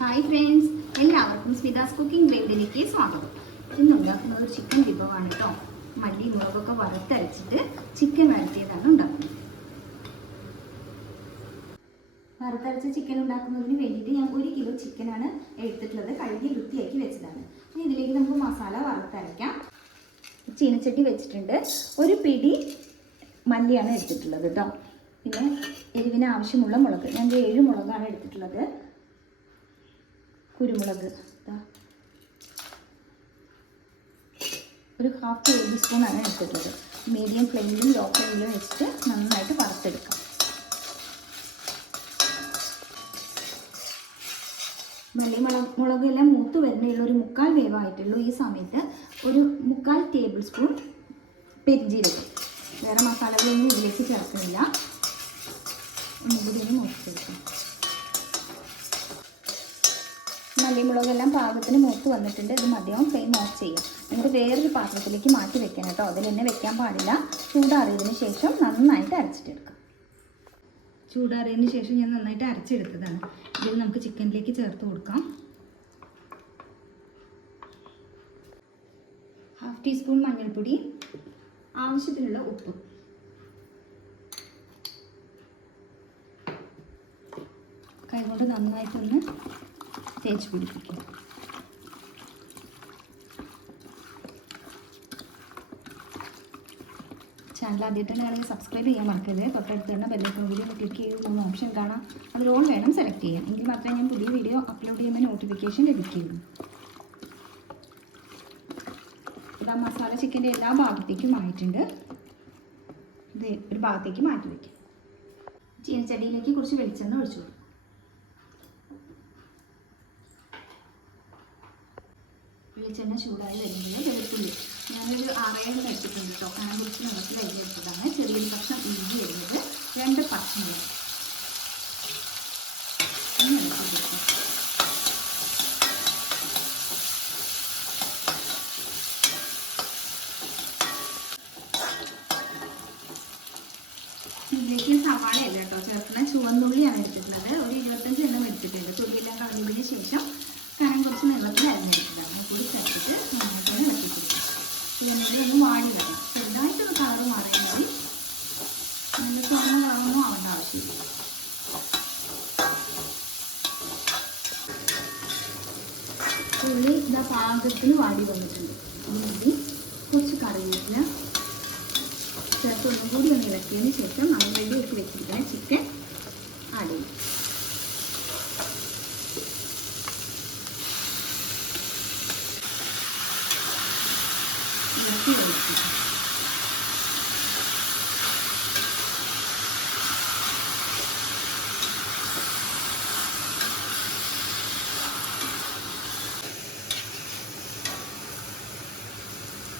Hi friends എല്ലാവർക്കും സ്മിതാസ് cooking വേണ്ടിലേക്ക് സ്വാഗതം. ഇന്ന് ഉണ്ടാക്കുന്നത് ഒരു ചിക്കൻ വിഭവമാണ് കേട്ടോ. മല്ലി മുളകൊക്കെ വറുത്തരച്ചിട്ട് ചിക്കൻ വരട്ടിയതാണ് ഉണ്ടാക്കുന്നത്. വറുത്തരച്ച ചിക്കൻ ഉണ്ടാക്കുന്നതിന് വേണ്ടിയിട്ട് ഞാൻ ഒരു കിലോ ചിക്കനാണ് എടുത്തിട്ടുള്ളത് കഴുകി വൃത്തിയാക്കി വെച്ചതാണ്. ഇനി ഇതിലേക്ക് നമുക്ക് മസാല വറുത്തരയ്ക്കാം. ചീനച്ചട്ടി വെച്ചിട്ടുണ്ട്. ഒരു പിടി മല്ലിയാണ് എടുത്തിട്ടുള്ളത് കേട്ടോ. പിന്നെ എരിവിന് ആവശ്യമുള്ള മുളക്. ഞാൻ ഏഴ് മുളകാണ് എടുത്തിട്ടുള്ളത്. കുരുമുളക്. ഒരു ഹാഫ് ടേബിൾ സ്പൂൺ ആണ് എടുത്തിട്ടുള്ളത്. മീഡിയം ഫ്ലെയിമിലും ലോ ഫ്ലെയിമിലും വെച്ചിട്ട് നന്നായിട്ട് വറുത്തെടുക്കാം. മല്ലി മുളക് മുളകെല്ലാം മൂത്ത് വരുന്നതിലുള്ള ഒരു മുക്കാൽ വേവായിട്ടുള്ളൂ ഈ സമയത്ത്. ഒരു മുക്കാൽ ടേബിൾ സ്പൂൺ പെരിഞ്ജീരകം വേറെ മസാലകളൊന്നും ഇതിലേക്ക് ചേർക്കുന്നില്ല. ഒന്നുകൂടി ഒന്ന് മൂത്തെടുക്കാം മല്ലിമുളകെല്ലാം പാകത്തിന് മൂത്ത് വന്നിട്ടുണ്ട്. ഇത് മതിയാവും ഫ്ലെയിം ഓഫ് ചെയ്യാം. എന്നിട്ട് വേറൊരു പാത്രത്തിലേക്ക് മാറ്റി വെക്കണം കേട്ടോ. അതിൽ തന്നെ വെക്കാൻ പാടില്ല. ചൂടാറിയതിന് ശേഷം നന്നായിട്ട് അരച്ചിട്ടെടുക്കാം. ചൂടാറിയതിന് ശേഷം ഞാൻ നന്നായിട്ട് അരച്ചെടുത്തതാണ്. ഇതിൽ നമുക്ക് ചിക്കനിലേക്ക് ചേർത്ത് കൊടുക്കാം. ഹാഫ് ടീസ്പൂൺ മഞ്ഞൾപ്പൊടി ആവശ്യത്തിനുള്ള ഉപ്പ്. കൈകൊണ്ട് നന്നായിട്ടൊന്ന് തേച്ച് പിടിപ്പിക്കും ചാനൽ ആദ്യമായിട്ടാണെങ്കിൽ സബ്സ്ക്രൈബ് ചെയ്യാൻ മറക്കരുത്. തൊട്ടടുത്ത് തന്നെ ബെല്ലൈക്കൺ വീഡിയോ ക്ലിക്ക് ചെയ്ത് മൂന്ന് ഓപ്ഷൻ കാണാം. അതിൽ ഓൺ വേണം സെലക്ട് ചെയ്യാം എങ്കിൽ മാത്രമേ ഞാൻ പുതിയ വീഡിയോ അപ്ലോഡ് ചെയ്യുമ്പോൾ നോട്ടിഫിക്കേഷൻ ലഭിക്കുകയുള്ളൂ. ഇതാ മസാല ചിക്കന്റെ എല്ലാ ഭാഗത്തേക്കും ആയിട്ടുണ്ട് ഇത് ഒരു ഭാഗത്തേക്ക് മാറ്റി വയ്ക്കും ചീനച്ചട്ടിയിലേക്ക് കുറച്ച് വെളിച്ചെണ്ണ ഒഴിച്ചു കൊടുക്കും. വെളിച്ചെണ്ണ ചൂടായി വരുമ്പോൾ വെളുത്തുള്ളി. ഞാനൊരു ആറേഴ് വെച്ചിട്ടുണ്ട് കേട്ടോ കാരണം കുറിച്ച് നിറത്തിൽ അരിഞ്ഞെടുത്തതാണ്. ചെറിയൊരു കഷ്ണം ഇഞ്ചി വരുന്നത് രണ്ട് പച്ചമുളക്. ഇതിലേക്ക് സവാളയല്ല കേട്ടോ ചേർക്കുന്ന ചുവന്നുള്ളിയാണ് എടുത്തിട്ടുള്ളത് ഒരു ഇരുപത്തഞ്ച് എണ്ണം എടുത്തിട്ടുണ്ട് തൊലിയെല്ലാം കളഞ്ഞതിന് ശേഷം കനം കുറച്ച് നീളത്തിൽ അരിഞ്ഞെടുത്തതാണ് കൂടി ചേർത്തിട്ട് നന്നായിട്ട് ഇളക്കി കൊടുക്കും ഇതെന്നുള്ളിൽ ഒന്ന് വാടി വരണം ചെറുതായിട്ടൊരു കളറ് മാറിയാൽ മതി നല്ല ചുവന്ന കളറൊന്നും ആവേണ്ട ആവശ്യമില്ല ഉള്ളി ഇതാ പാകത്തിന് വാടി വന്നിട്ടുണ്ട്. ഇനി കുറച്ച് കറിവേപ്പില ചേർത്ത് ഒന്നും കൂടി ഒന്ന് ഇളക്കിയതിന് ശേഷം അതിനുവേണ്ടി റെഡിയാക്കി വെച്ചിരിക്കുന്ന ചിക്കൻ ആഡ് ചെയ്യും ഇളക്കി വെക്കും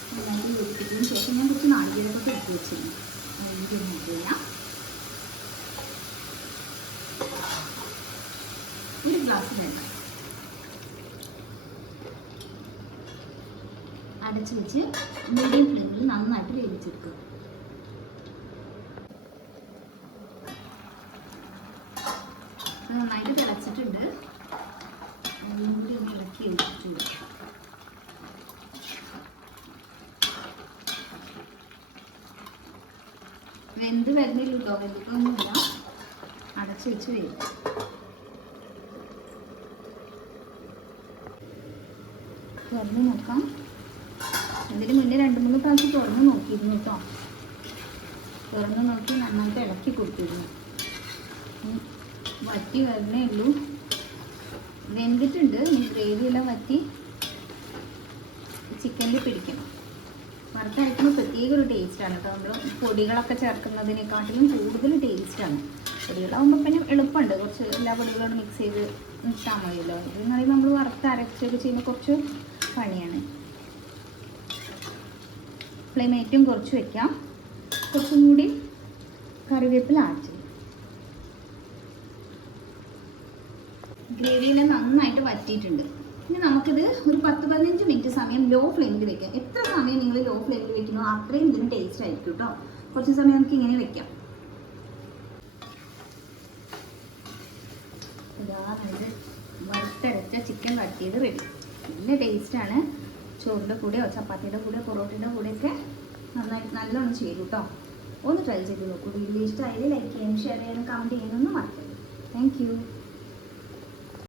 നന്നായിട്ട് യോജിപ്പിച്ചതിന് ശേഷം ഞാൻ കുറച്ച് നാളികേരമൊക്കെ എടുത്ത് വെച്ചിരുന്നു അതിന്റെ ചെയ്യാം ഒരു ഗ്ലാസ് വെള്ളം അടച്ചു വെച്ച് മീഡിയം ഫ്ലെയിമിൽ നന്നായിട്ട് വേവിച്ചെടുക്കുക നന്നായിട്ട് തിളച്ചിട്ടുണ്ട് അതിനും കൂടി ഒന്ന് ഇളക്കി യോജിപ്പിച്ചു കൊടുക്കുക വെന്ത് വരുന്നില്ല കേട്ടോ. വെന്തിട്ടൊന്നുമില്ല അടച്ചു വെച്ച് വരും. തുറന്ന് നോക്കാം. ഇതിന് മുന്നേ രണ്ട് മൂന്ന് പ്രാവശ്യം തുറന്ന് നോക്കിയിരുന്നു കേട്ടോ. തുറന്ന് നോക്കി നന്നായിട്ട് ഇളക്കി കൊടുത്തിരുന്നു. വറ്റി വരണേ ഉള്ളൂ. വെന്തിട്ടുണ്ട്. ഗ്രേവിയെല്ലാം വറ്റി ചിക്കനിൽ പിടിക്കണം. വറുത്തരയ്ക്കുമ്പോൾ പ്രത്യേക ഒരു ടേസ്റ്റാണ് കേട്ടോ. നമ്മൾ പൊടികളൊക്കെ ചേർക്കുന്നതിനെക്കാട്ടിലും കൂടുതൽ ടേസ്റ്റാണ് പൊടികളാകുമ്പോൾ പിന്നെ എളുപ്പമുണ്ട്. കുറച്ച് എല്ലാ പൊടികളോട് മിക്സ് ചെയ്ത് ഇട്ടാൽ മതിയല്ലോ. ഇതെന്ന് പറയുമ്പോൾ നമ്മൾ വറുത്തരച്ചൊക്കെ ചെയ്യുമ്പോൾ കുറച്ച് പണിയാണ്. ഫ്ലെയിം ഏറ്റവും കുറച്ച് വെക്കാം. കുറച്ചും കൂടി കറിവേപ്പില ആഡ് ഗ്രേവിയെല്ലാം നന്നായിട്ട് വറ്റിയിട്ടുണ്ട്. ഇനി നമുക്കിത് ഒരു പത്ത് പതിനഞ്ച് മിനിറ്റ് സമയം ലോ ഫ്ലെയിമിൽ വെക്കാം. എത്ര സമയം നിങ്ങൾ ലോ ഫ്ലെയിമിൽ വെക്കുന്നോ അത്രയും ഇതിന് ടേസ്റ്റ് ആയിരിക്കും കേട്ടോ കുറച്ച് സമയം നമുക്ക് ഇങ്ങനെ വെക്കാം. വറുത്തരച്ച ചിക്കൻ വരട്ടിയത് റെഡി നല്ല ടേസ്റ്റാണ് ചോറിന്റെ കൂടെയോ ചപ്പാത്തിയുടെ കൂടെയോ പൊറോട്ടയുടെ കൂടെയൊക്കെ നന്നായിട്ട് നല്ലോണം ചെയ്തു കേട്ടോ ഒന്ന് ട്രൈ ചെയ്ത് നോക്കൂ. വീഡിയോ ഇഷ്ടമായാലും ലൈക്ക് ചെയ്യാനും ഷെയർ ചെയ്യാനും കമന്റ് ചെയ്യാനൊന്നും മറക്കരുത്. താങ്ക്